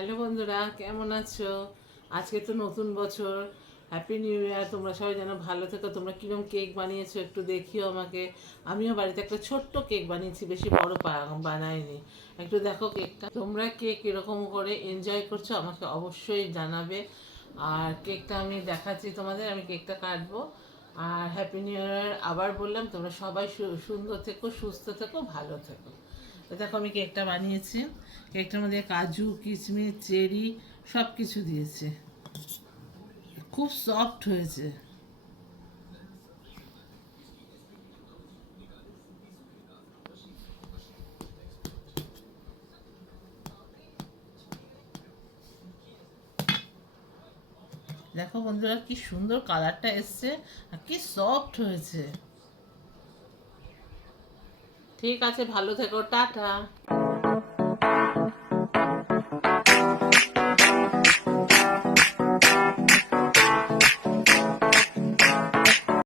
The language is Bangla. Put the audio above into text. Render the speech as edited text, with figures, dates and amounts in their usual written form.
হ্যালো বন্ধুরা, কেমন আছো? আজকে তো নতুন বছর। Happy new year. তোমরা সবাই যেন ভালো থেকো। তোমরা কীরকম কেক বানিয়েছো একটু দেখিও আমাকে। আমিও বাড়িতে একটা ছোট্ট কেক বানিয়েছি, বেশি বড় বানাইনি। একটু দেখো কেকটা। তোমরা কেক এরকম করে এনজয় করছো আমাকে অবশ্যই জানাবে। আর কেকটা আমি দেখাচ্ছি তোমাদের, আমি কেকটা কাটবো। আর হ্যাপি নিউ ইয়ার আবার বললাম। তোমরা সবাই সুন্দর থেকো, সুস্থ থেকো, ভালো থেকো। তো দেখো আমি কেকটা বানিয়েছি। কেকটার মধ্যে কাজু, কিশমিশ, চেরি সব কিছু দিয়েছে। খুব সফট হয়েছে। দেখো বন্ধুরা, কি সুন্দর কালারটা এসছে আর কি সফট হয়েছে। ঠিক আছে, ভালো থেকো, টাটা।